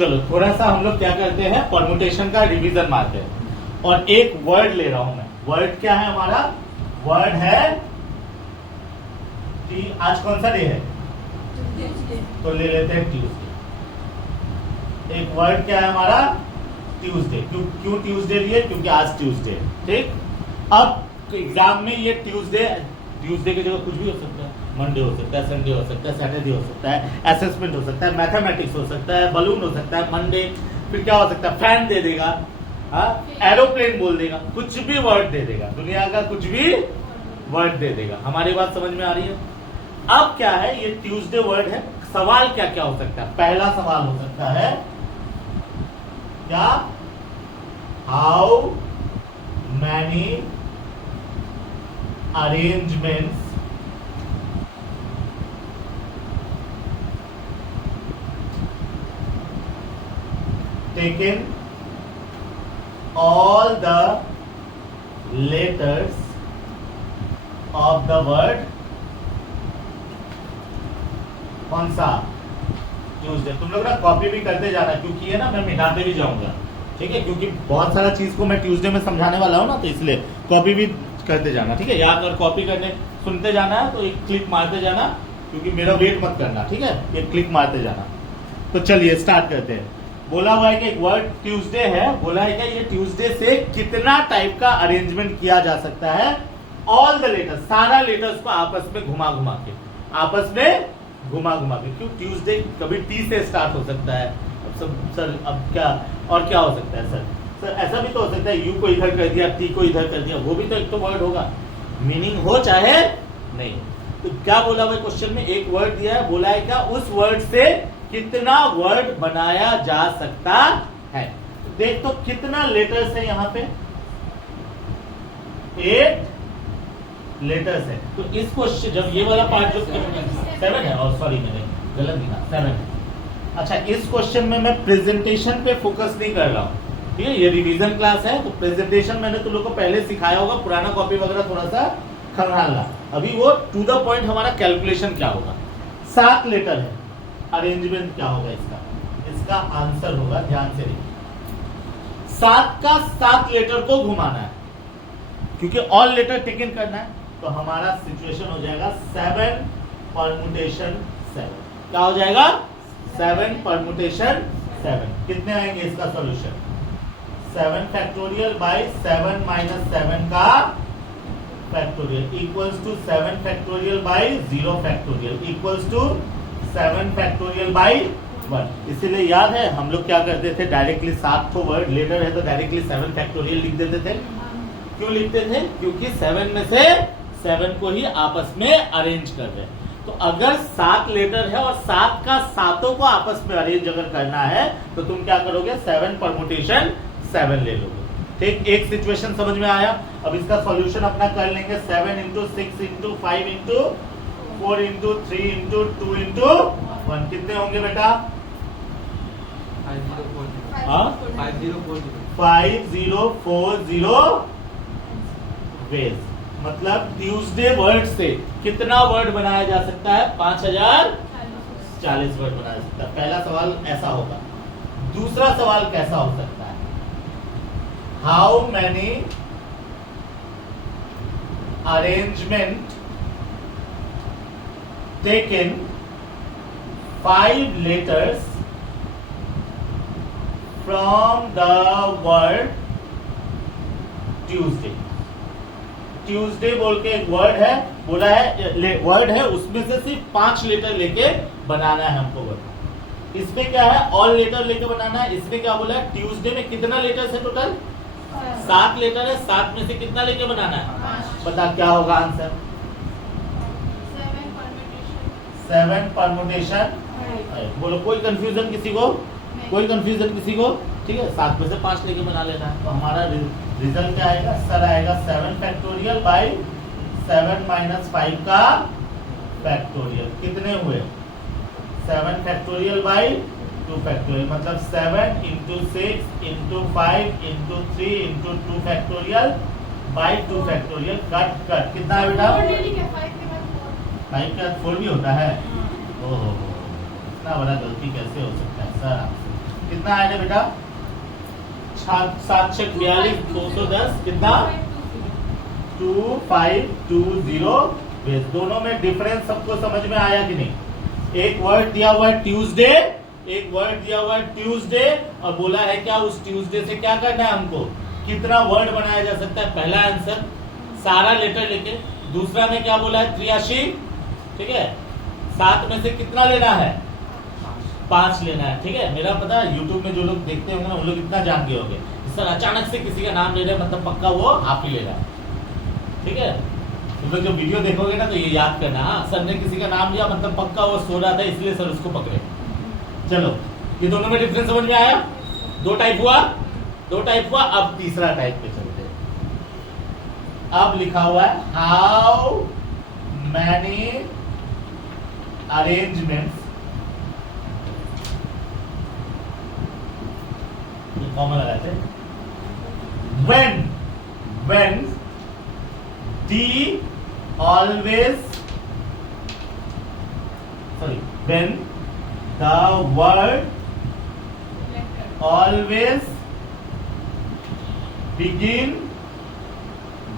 चलो थोड़ा सा हम लोग क्या करते हैं, परमुटेशन का रिवीजन मारते हैं। और एक वर्ड ले रहा हूं मैं। वर्ड क्या है हमारा? वर्ड है आज कौन सा डे है? तो ले लेते हैं ट्यूसडे। एक वर्ड क्या है हमारा? ट्यूसडे। क्यों ट्यूसडे लिए? क्योंकि आज ट्यूसडे। ठीक, अब एग्जाम में ये ट्यूसडे की जगह कुछ भी हो सकता है। मंडे हो सकता है, संडे हो सकता है, सैटरडे हो सकता है, असेसमेंट हो सकता है, मैथमेटिक्स हो सकता है, बलून हो सकता है, मंडे। फिर क्या हो सकता है? फैन दे देगा, एरोप्लेन बोल देगा, कुछ भी वर्ड दे देगा, दुनिया का कुछ भी वर्ड दे देगा। हमारी बात समझ में आ रही है? अब क्या है, ये ट्यूसडे वर्ड है। सवाल क्या क्या हो सकता है? पहला सवाल हो सकता है क्या? How many arrangements taken all the letters of the word कौन सा? ट्यूसडे। तुम लोग ना कॉपी भी करते जाना, क्योंकि ये ना मैं मिटाते भी जाऊंगा, ठीक है? क्योंकि बहुत सारा चीज को मैं ट्यूसडे में समझाने वाला हूं ना, तो इसलिए कॉपी भी करते जाना, ठीक है? या अगर कॉपी करने सुनते जाना है तो एक क्लिक मारते जाना, क्योंकि मेरा वेट मत करना, ठीक है? एक क्लिक मारते जाना। तो चलिए स्टार्ट करते हैं। बोला हुआ है कि एक वर्ड ट्यूसडे है। बोला है कि ये ट्यूसडे से कितना टाइप का अरेंजमेंट किया जा सकता है? ऑल द लेटर्स, सारा लेटर्स को आपस में घुमा घुमा के, आपस में घुमा घुमा के। क्यों ट्यूसडे? कभी टी से स्टार्ट हो सकता है। अब सब सर अब क्या और क्या हो सकता है? सर ऐसा भी तो हो सकता है यू को इधर कर दिया, टी को इधर कर दिया, वो भी तो एक तो वर्ड होगा, मीनिंग हो चाहे नहीं। तो क्या बोला हुआ क्वेश्चन में? एक वर्ड दिया है, बोला है क्या उस वर्ड से कितना वर्ड बनाया जा सकता है। देख तो कितना लेटर्स है यहाँ पे? 8 लेटर्स है। तो इस क्वेश्चन जब ये वाला पार्ट जो 7 है, और सॉरी मैंने गलत लिखा, 7 है। अच्छा, इस क्वेश्चन में मैं प्रेजेंटेशन पे फोकस नहीं कर रहा हूं, ठीक है? ये रिवीजन क्लास है, तो प्रेजेंटेशन मैंने तुम लोग को पहले सिखाया होगा, पुराना कॉपी वगैरह थोड़ा सा खंगालना। अभी वो टू द पॉइंट हमारा कैलकुलेशन क्या होगा। 7 लेटर है, अरेंजमेंट क्या होगा इसका? इसका आंसर होगा, ध्यान से देखिए, 7 का 7 लेटर को घुमाना है, क्योंकि ऑल लेटर टेकन करना है। तो हमारा सिचुएशन हो जाएगा 7 परमुटेशन 7। क्या हो जाएगा? 7 परमुटेशन 7। कितने आएंगे इसका सॉल्यूशन? 7 फैक्टोरियल बाय 7 माइनस 7 का factorial equals to 7 factorial by 0 factorial equals to 7 factorial by 1। इसीलिए याद है हम लोग क्या करते थे? डायरेक्टली 7 को वर्ड लेटर है तो डायरेक्टली 7 फैक्टोरियल लिख देते थे। क्यों लिखते थे? क्योंकि 7 में से 7 को ही आपस में अरेंज कर रहे हैं। तो अगर 7 लेटर है और 7 का 7 को आपस में अरेंज अगर करना है तो तुम क्या करोगे? 7 परमुटेशन 7 ले लोगे। ठीक, एक सिचुएशन समझ में आया। अब इसका सॉल्यूशन अपना कर लेंगे। 7 into 6 into 5 into 4 into 3 into 2 into 1 कितने होंगे बेटा? 5040 वेज। मतलब ट्यूसडे वर्ड से कितना वर्ड बनाया जा सकता है? 5040 वर्ड बनाया जा सकता है। पहला सवाल ऐसा होगा। दूसरा सवाल कैसा हो सकता है? How many arrangement taken 5 letters from the word Tuesday। Tuesday बोल के एक वर्ड है, बोला है वर्ड है, उसमें से सिर्फ 5 लेटर लेके बनाना है हमको वर्ड। इसमें क्या है? ऑल लेटर लेके बनाना है। इसमें क्या बोला है? ट्यूसडे में कितना लेटर है टोटल? 7 लेटर है। 7 में से कितना लेके बनाना है? बता क्या होगा आंसर? 7 परमुटेशन। बोलो कोई कंफ्यूजन किसी को? कोई कंफ्यूजन किसी को? ठीक है, 7 में से 5 लेके बना लेना है। तो हमारा रिजल्ट क्या आएगा? सर आएगा 7 फैक्टोरियल बाय 7 माइनस 5 का फैक्टोरियल। कितने हुए? 7 फैक्टोरियल बाय 2 फैक्टोरियल, मतलब 7 into 6 into 5 into 3 into 2 factorial by 2 factorial. Cut cut कितना है बेटा? 5 का 4 भी होता है। ओहो, इतना बड़ा गलती कैसे हो सकता है सर? कितना आया बेटा? 742 210 कितना? 2520 बेस। दोनों में डिफरेंस सबको समझ में आया कि नहीं? एक वर्ड दिया हुआ है ट्यूसडे, एक वर्ड दिया हुआ है ट्यूसडे, और बोला है क्या उस ट्यूसडे से क्या करना है हमको, कितना वर्ड बनाया जा सकता है। पहला आंसर सारा लेटर लेके। दूसरा में क्या बोला है? 83, ठीक है। 7 में से कितना लेना है? 5 लेना है, ठीक है। मेरा पता यूट्यूब में जो लोग देखते होंगे ना उन लोग इतना जान गए होंगे, सर अचानक से किसी का नाम ले रहे मतलब पक्का वो आप ही ले रहा है, ठीक है। तुम लोग जो वीडियो देखोगे ना तो ये याद करना, हाँ सर ने किसी का नाम लिया मतलब पक्का वो सो रहा था इसलिए सर उसको पकड़े। चलो, ये दोनों में डिफरेंस समझ में आया? 2 टाइप हुआ, 2 टाइप हुआ। अब तीसरा टाइप पे चलते हैं। अब लिखा हुआ है हाउ मैनी अरेंजमेंट्स, कॉमन लगाते हैं, when D always, sorry, when the word always begin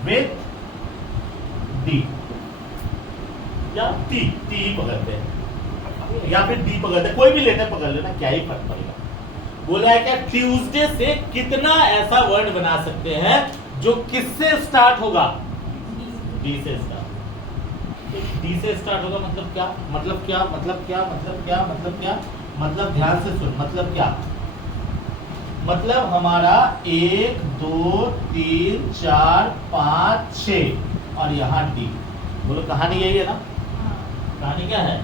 with D या T पकड़ते हैं या फिर D पकड़ते हैं, कोई भी लेटर पकड़ लेना, क्या ही फर्क पड़ेगा। बोला है क्या ट्यूसडे से कितना ऐसा वर्ड बना सकते हैं जो किससे स्टार्ट होगा? डी से स्टार्ट। डी से स्टार्ट होगा मतलब क्या? मतलब क्या? मतलब क्या? मतलब क्या? मतलब क्या? मतलब ध्यान से सुन, मतलब क्या? मतलब हमारा 1 2 3 4 5 6 और यहां डी। बोलो कहानी यही है ना? कहानी क्या है?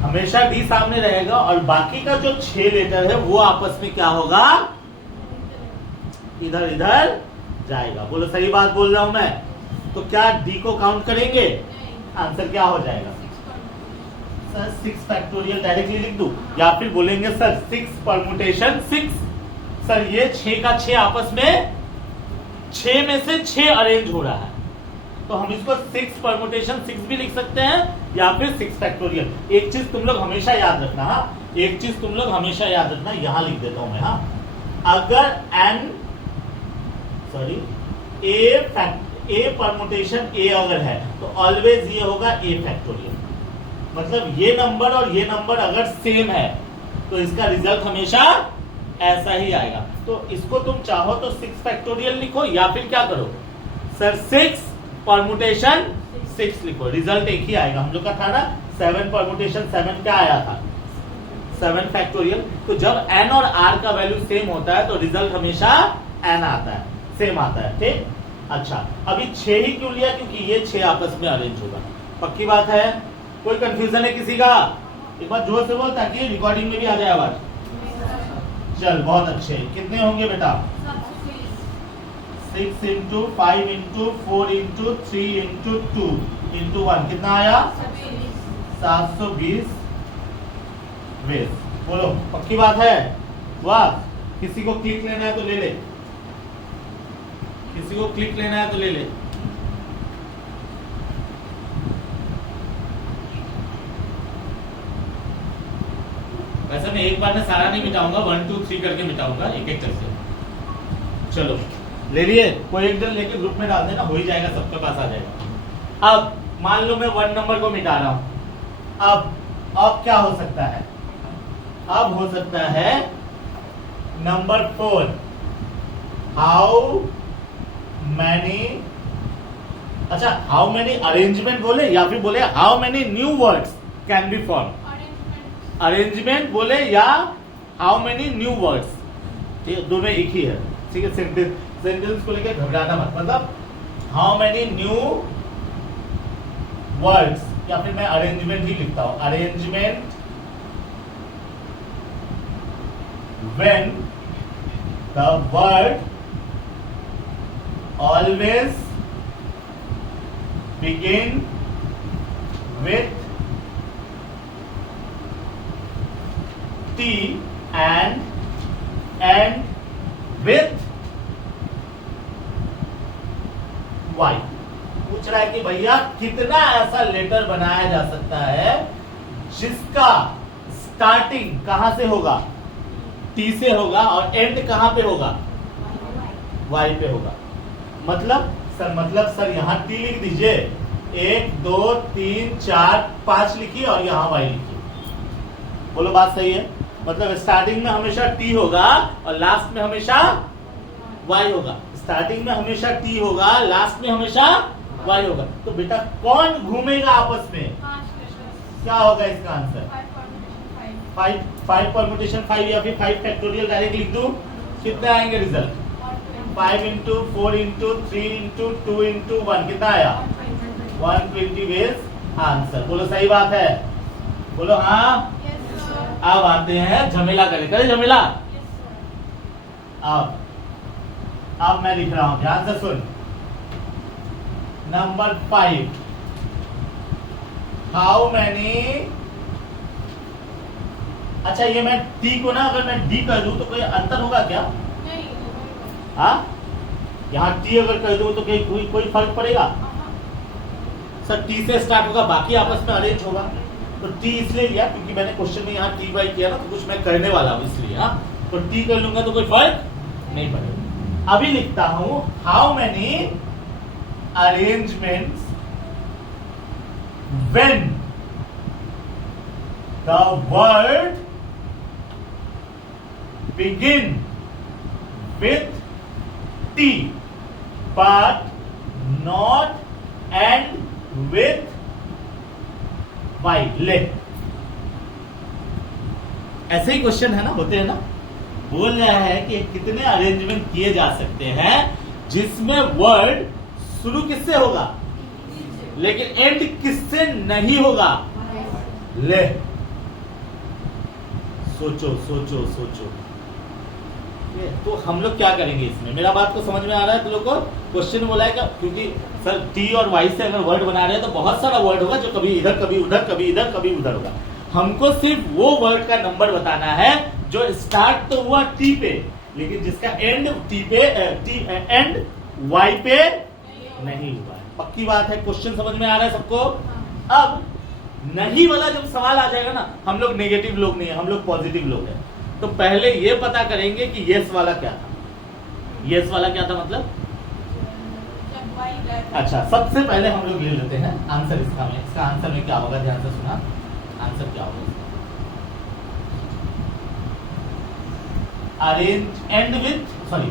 हमेशा डी सामने रहेगा और बाकी का जो 6 लेटर है वो आपस में क्या होगा? इधर इधर जाएगा। बोलो सही बात बोल रहा हूं मैं? तो क्या डी को काउंट करेंगे? आंसर क्या हो जाएगा? सर 6 फैक्टोरियल डायरेक्टली लिख दूं या फिर बोलेंगे सर 6 परमुटेशन 6? सर ये 6 का 6 आपस में 6 में से 6 अरेंज हो रहा है, तो हम इसको 6 परमुटेशन 6 भी लिख सकते हैं या फिर 6 फैक्टोरियल। एक चीज तुम लोग हमेशा याद रखना, हाँ एक चीज तुम लोग हमेशा याद रखना, यहां लिख देता हूं मैं, हाँ अगर ए परमुटेशन ए अगर है तो ऑलवेज ये होगा ए फैक्टोरियल। मतलब ये नंबर और ये नंबर अगर सेम है तो इसका रिजल्ट हमेशा ऐसा ही आएगा। तो इसको तुम चाहो तो 6 फैक्टोरियल लिखो या फिर क्या करो सर 6 परमुटेशन 6 लिखो, रिजल्ट एक ही आएगा। हम लोग का था ना 7 परमुटेशन 7 क्या आया था? 7 फैक्टोरियल। तो जब n और r का वैल्यू सेम होता है तो रिजल्ट हमेशा n आता है, सेम आता है, ठीक। अच्छा अभी 6 ही क्यों लिया? क्योंकि ये 6 आपस में अरेंज होगा। पक्की बात है? कोई कंफ्यूजन है किसी का? एक बार जोर से बोल ताकि रिकॉर्डिंग में भी आ जाए आवाज। चल बहुत अच्छे। कितने होंगे बेटा? 6 into 5 into 4 into 3 into 2 into 1 कितना आया? 720 वेज। बोलो पक्की बात है? वाह, किसी को क्लिक लेना है तो ले ले, किसी को क्लिक लेना है तो ले ले। वैसे मैं एक बार में सारा नहीं मिटाऊंगा, 1 2 3 करके मिटाऊंगा, एक एक करके। चलो ले लिए, कोई एक जन लेके ग्रुप में डाल देना, हो ही जाएगा, सबके पास आ जाएगा। अब मान लो मैं 1 नंबर को मिटा रहा हूं। अब क्या हो सकता है? अब हो सकता है नंबर 4। हाउ मैनी, अच्छा हाउ मैनी अरेंजमेंट बोले या फिर बोले how many new words can be form? Arrangement बोले या हाउ मैनी न्यू वर्ड्स, ठीक है, दोनों एक ही है, ठीक है। सेंटेंस को लेकर घबराना मत। मतलब हाउ मैनी न्यू वर्ड्स या फिर मैं अरेंजमेंट ही लिखता हूं, arrangement when the word always begin with T and with Y। पूछ रहा है कि भैया कितना ऐसा लेटर बनाया जा सकता है जिसका स्टार्टिंग कहां से होगा? टी से होगा और एंड कहां पे होगा? वाई पे होगा। मतलब सर यहां टी लिख दीजिए, 1 2 3 4 5 लिखिए और यहां वाई लिखिए। बोलो बात सही है? मतलब स्टार्टिंग में हमेशा टी होगा और लास्ट में हमेशा वाई होगा। स्टार्टिंग में हमेशा टी होगा, लास्ट में हमेशा वाई होगा। तो बेटा कौन घूमेगा आपस में? क्या होगा इसका आंसर? 5 परम्यूटेशन 5 या फिर 5 फैक्टोरियल डायरेक्ट लिख दूं, कितने आएंगे result? 5 into 4 into 3 into 2 into 1 कितना आया? 120 वेज आंसर। बोलो सही बात है? बोलो हाँ। अब आते हैं झमेला करे झमेला। अब मैं लिख रहा हूं, ध्यान से सुन। Number 5, how many. अच्छा ये मैं टी को ना अगर मैं डी कर दूं तो कोई अंतर होगा क्या? हाँ, यहाँ टी अगर कर दूं तो कोई फर्क पड़ेगा? सर टी से स्टार्ट होगा, बाकी आपस में अरेंज होगा। तो टी इसलिए लिया क्योंकि मैंने क्वेश्चन में यहाँ टी वाई किया ना, तो कुछ मैं करने वाला हूं इसलिए। हाँ, तो टी कर लूंगा तो कोई फर्क नहीं पड़ेगा। अभी लिखता हूं, how many arrangements when the word begin with T but not end with y। ले, ऐसे ही क्वेश्चन है ना, होते हैं ना। बोल रहा है कि कितने अरेंजमेंट किए जा सकते हैं जिसमें वर्ड शुरू किससे होगा लेकिन एंड किससे नहीं होगा? ले, सोचो सोचो सोचो। तो हम लोग क्या करेंगे इसमें? मेरा बात को समझ में आ रहा है? तो लोग को क्वेश्चन बोला है क्योंकि सर टी और वाई से अगर वर्ड बना रहे हैं तो बहुत सारा वर्ड होगा जो कभी इधर कभी उधर कभी इधर कभी उधर होगा। हमको सिर्फ वो वर्ड का नंबर बताना है जो स्टार्ट तो हुआ टी पे लेकिन जिसका एंड टी पे एंड वाई पे नहीं हुआ है। पक्की बात है? क्वेश्चन समझ में आ रहा है सबको? अब नहीं वाला जब सवाल आ जाएगा ना, हम लोग नेगेटिव लोग नहीं है, हम लोग पॉजिटिव लोग हैं। तो पहले ये पता करेंगे कि यस वाला क्या था। यस वाला क्या था मतलब? अच्छा, सबसे पहले हम लोग ले लेते हैं आंसर इसका आंसर में क्या होगा? ध्यान से सुना, आंसर क्या होगा? Arrange and with sorry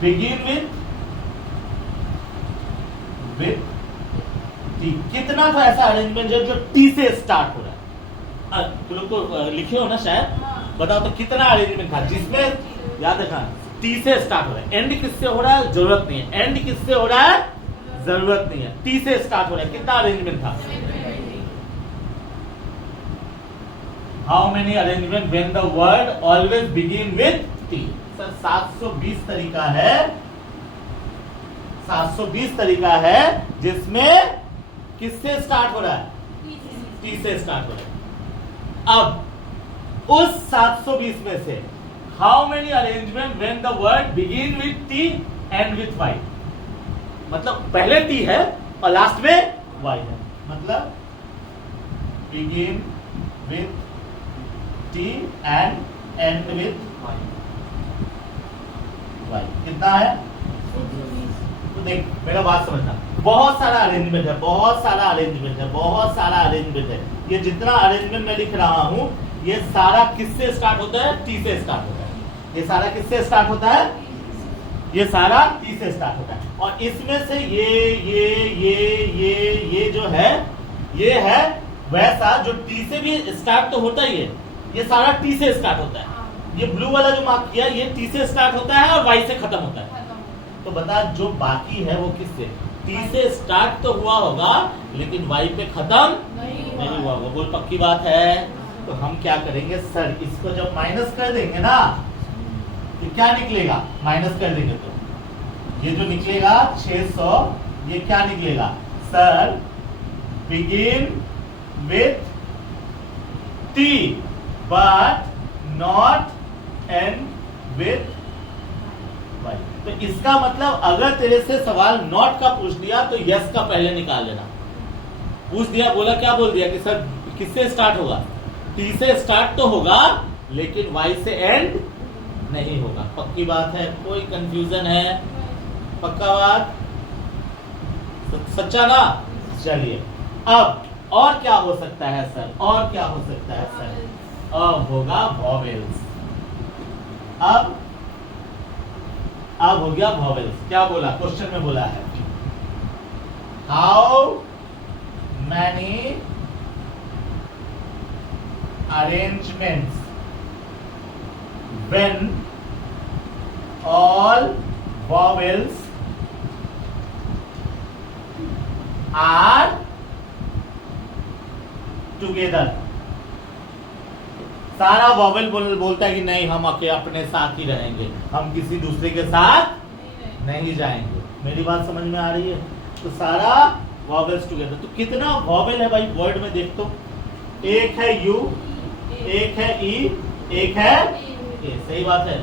begin with T. कितना था ऐसा अरेंजमेंट जो टी से स्टार्ट हो रहा है? तुम लोग तो लिखे हो ना शायद, बताओ तो कितना अरेंजमेंट था जिसमें याद रखना टी से स्टार्ट हो रहा है। एंड किससे हो रहा है? जरूरत नहीं है। एंड किससे हो रहा है? जरूरत नहीं है। टी से स्टार्ट हो रहा है। कितना अरेंजमेंट था? How many arrangement when the word always begin with T? Sir 720 तरीका है, 720 तरीका है जिसमें किससे स्टार्ट हो रहा है? टी से स्टार्ट हो रहा है। अब उस 720 में से how many arrangement when the word begin with T and with Y? मतलब पहले टी है और लास्ट में वाई है। मतलब begin with T and end with Y. कितना है? तो देख, मेरा बात समझना, बहुत सारा अरेंजमेंट है, बहुत सारा अरेंजमेंट है, बहुत सारा अरेंजमेंट है। ये जितना अरेंजमेंट मैं लिख रहा हूं ये सारा किससे स्टार्ट होता है? टी से स्टार्ट होता है। ये सारा किससे स्टार्ट होता है? ये सारा टी से स्टार्ट होता है। और इसमें से ये जो है ये है वैसा जो टी से भी स्टार्ट तो होता ही है। ये सारा टी से स्टार्ट होता है। ये ब्लू वाला जो मार्क किया ये टी से स्टार्ट होता है और वाई से खत्म होता है। तो बता जो बाकी है वो किससे? टी से स्टार्ट तो हुआ होगा लेकिन वाई पे खत्म नहीं हुआ होगा। बोल पक्की बात है? तो हम क्या करेंगे सर, इसको जब माइनस कर देंगे ना तो क्या निकलेगा? माइनस कर देंगे तो ये जो निकलेगा 600 ये क्या निकलेगा sir? Begin with T but not end with Y. तो इसका मतलब अगर तेरे से सवाल नॉट का पूछ दिया तो यस का पहले निकाल लेना। पूछ दिया, बोला क्या बोल दिया कि सर किससे स्टार्ट होगा? टी से स्टार्ट तो होगा लेकिन वाई से एंड नहीं होगा। पक्की बात है? कोई कंफ्यूजन है? पक्का बात? सच्चा ना? चलिए अब और क्या हो सकता है सर? और क्या हो सकता है सर? अब होगा वॉवेल्स। अब हो गया वॉवेल्स। क्या बोला क्वेश्चन में? बोला है how many arrangements when all vowels are together। सारा वॉवेल बोलता है कि नहीं, हम अपने साथ ही रहेंगे, हम किसी दूसरे के साथ नहीं जाएंगे। मेरी बात समझ में आ रही है? तो सारा वॉवेल्स टुगेदर। तो कितना वॉवेल है भाई वर्ड में? देख तो, एक है यू, एक है ई, एक है ए। सही बात है,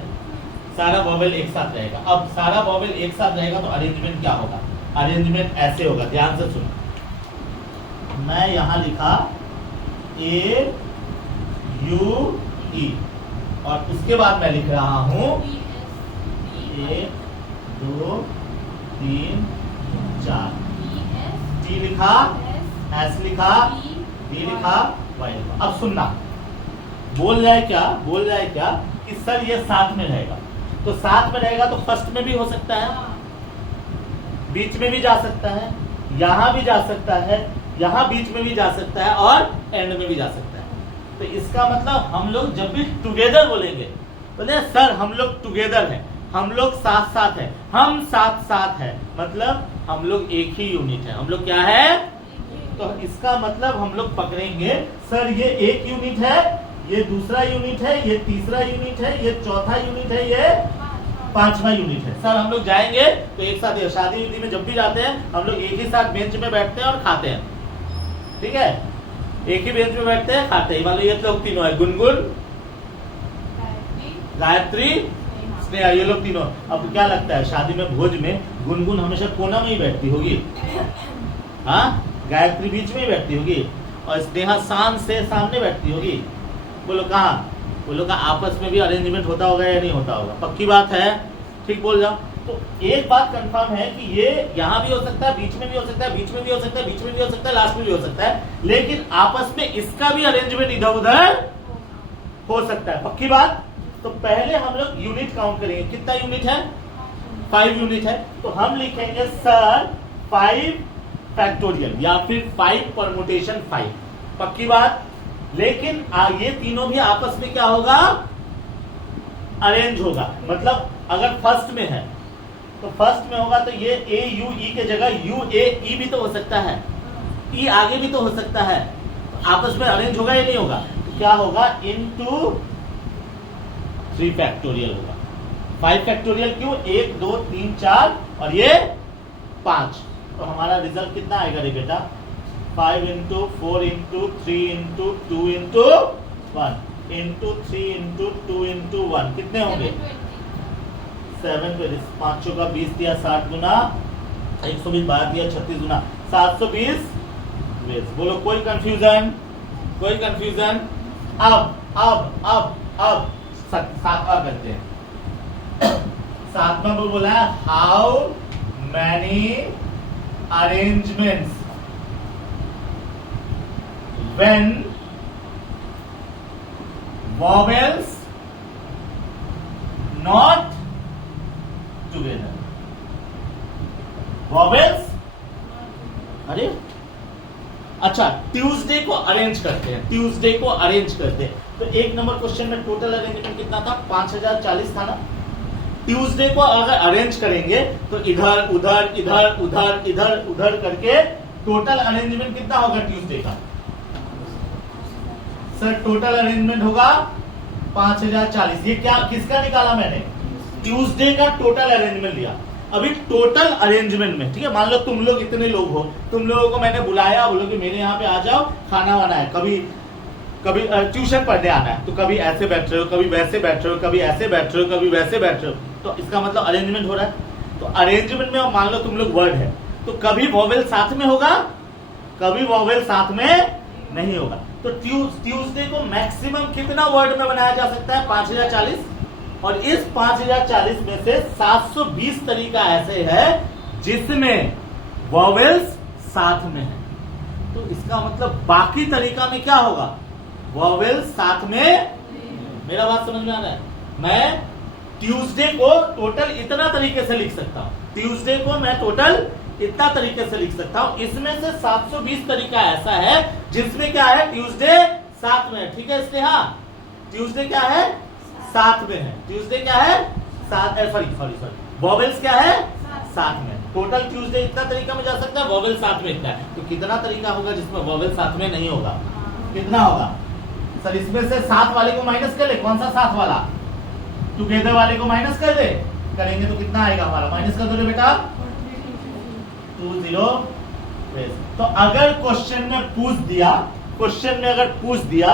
सारा वॉवेल एक साथ रहेगा। अब सारा वॉवेल एक साथ रहेगा तो अरेंजमेंट क्या होगा? अरेंजमेंट ऐसे होगा, ध्यान से सुनो। मैं यहां लिखा ए यू ई और उसके बाद मैं लिख रहा हूं 1 2 3 4। टी लिखा, एस लिखा, डी लिखा, वाई लिखा। अब सुनना, बोल रहा है क्या कि सर ये साथ में रहेगा। तो साथ में रहेगा तो फर्स्ट में भी हो सकता है, बीच में भी जा सकता है, यहां भी जा सकता है, यहां बीच में भी जा सकता है और एंड में भी जा सकता है। तो इसका मतलब हम लोग जब भी टुगेदर बोलेंगे, बोले सर हम लोग टुगेदर हैं, हम लोग साथ साथ हैं, हम साथ साथ हैं, मतलब हम लोग एक ही यूनिट है। हम लोग क्या है? तो इसका मतलब हम लोग पकड़ेंगे सर ये एक यूनिट है, ये दूसरा यूनिट है, ये तीसरा यूनिट है, ये चौथा यूनिट है, ये पांचवा यूनिट है। सर हम लोग जाएंगे तो एक साथ, शादी उदी में जब भी जाते हैं हम लोग एक ही साथ बेंच में बैठते हैं और खाते हैं, ठीक है? एक ही बेंच में बैठते हैं, खाते हैं। मान लो ये लोग तीनों है, गुनगुन, गायत्री, स्नेहा, ये लोग तीनों। अब क्या लगता है शादी में भोज में गुनगुन हमेशा कोना में ही बैठती होगी, हाँ? गायत्री बीच में ही बैठती होगी और स्नेहा शान से सामने बैठती होगी। बोलो कहाँ? बोलो का आपस में भी अरेंजमेंट होता होगा या नहीं होता होगा? पक्की बात है? ठीक बोल जाओ। तो एक बात कंफर्म है कि ये यहाँ भी हो सकता है, बीच में भी हो सकता है, बीच में भी हो सकता है, बीच में भी हो सकता है, लास्ट में भी हो सकता है, लेकिन आपस में इसका भी अरेंजमेंट इधर उधर हो सकता है। पक्की बात? तो पहले हम लोग यूनिट काउंट करेंगे। कितना यूनिट है? 5 यूनिट है। तो हम लिखेंगे सर 5 फैक्टोरियल या फिर 5 परमुटेशन 5। पक्की बात? लेकिन ये तीनों भी आपस में क्या होगा? अरेंज होगा। मतलब अगर फर्स्ट में है तो फर्स्ट में होगा तो ये ए यू ई के जगह यू ए ई भी तो हो सकता है, ई आगे भी तो हो सकता है। तो आपस में अरेंज होगा या नहीं होगा? तो क्या होगा? इनटू 3 फैक्टोरियल होगा। 5 फैक्टोरियल क्यों? 1 2 3 4 और ये 5। तो हमारा रिजल्ट कितना आएगा रे बेटा? 5 into 4 into 3 into 2 into 1 into 3 into 2 into 1 कितने होंगे? 7 पे 5 का 20 दिया, 60 गुना 120 12 दिया, 36 गुना 720 वेज। बोलो कोई कंफ्यूजन? कोई कंफ्यूजन? अब सातवां करते हैं। सातवां को बोला है how many arrangements when vowels not together। vowels, अरे अच्छा, ट्यूसडे को अरेंज करते हैं, ट्यूसडे को अरेंज करते हैं। तो 1 नंबर क्वेश्चन में टोटल अरेंजमेंट कितना था? 5040 था ना। ट्यूसडे को अगर अरेंज करेंगे तो इधर उधर इधर उधर इधर उधर करके टोटल अरेंजमेंट कितना होगा ट्यूसडे का? सर टोटल अरेंजमेंट होगा 5040। ये क्या किसका निकाला मैंने? ट्यूसडे का टोटल अरेंजमेंट लिया। अभी टोटल अरेंजमेंट में, ठीक है, मान लो तुम लोग इतने लोग हो, तुम लोगों को मैंने बुलाया, बोलो कि मेरे यहाँ पे आ जाओ, खाना वाना है, कभी ट्यूशन पढ़ने आना है, तो कभी ऐसे बैठ रहे हो, कभी वैसे बैठ रहे हो, कभी ऐसे बैठ रहे हो, कभी वैसे बैठ रहे हो। तो इसका मतलब अरेंजमेंट हो रहा है। तो अरेंजमेंट में मान लो तुम लोग वर्ड है, तो कभी वॉवेल साथ में होगा, कभी वॉवेल साथ में नहीं होगा। तो ट्यूसडे को मैक्सिमम कितना वर्ड में बनाया जा सकता है? 5040। और इस 5040 में से 720 तरीका ऐसे है जिसमें वॉवेल्स साथ में है। तो इसका मतलब बाकी तरीका में क्या होगा? वॉवेल्स साथ में। मेरा बात समझ में आ रहा है? मैं ट्यूसडे को टोटल इतना तरीके से लिख सकता हूं, ट्यूसडे को मैं टोटल इतना तरीके से लिख सकता हूं। इसमें से 720 तरीका ऐसा है जिसमें क्या है? ट्यूसडे साथ में है। ठीक है, इसलिए हाँ, ट्यूसडे क्या है? साथ में है। ट्यूसडे क्या है? साथ, सॉरी वॉवेल्स क्या है? साथ में। टोटल ट्यूसडे इतना तरीका में जा सकता है, वॉवेल साथ में इतना है। तो कितना तरीका होगा जिसमें वॉवेल साथ में नहीं होगा? कितना होगा सर? इसमें से साथ वाले को माइनस कर ले। कौन सा साथ वाला? टुगेदर वाले को माइनस कर दे। करेंगे तो कितना आएगा हमारा? माइनस कर दो रे बेटा, 20। तो अगर क्वेश्चन में पूछ दिया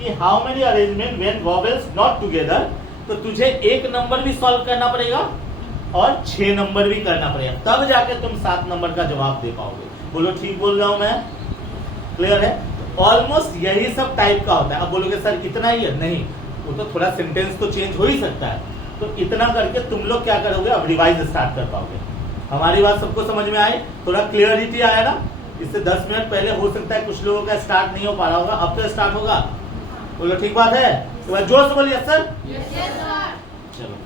कि how many arrangement when vowels not together, तो तुझे एक नंबर भी सॉल्व करना पड़ेगा और 6 नंबर भी करना पड़ेगा, तब जाके तुम 7 नंबर का जवाब दे पाओगे। बोलो ठीक बोल रहा हूं मैं? क्लियर है? ऑलमोस्ट यही सब टाइप का होता है। अब बोलोगे सर इतना ही है? नहीं, वो तो थोड़ा सेंटेंस तो चेंज हो ही सकता है। तो इतना करके तुम लोग क्या करोगे? अब रिवाइज स्टार्ट कर पाओगे। हमारी बात सबको समझ में आई? थोड़ा क्लियरिटी आया ना? इससे 10 मिनट पहले हो सकता है कुछ लोगों का स्टार्ट नहीं हो पा रहा होगा, अब तो स्टार्ट होगा। बोलो ठीक बात है? तो जोर से बोलिए सर। Yes sir. चलो।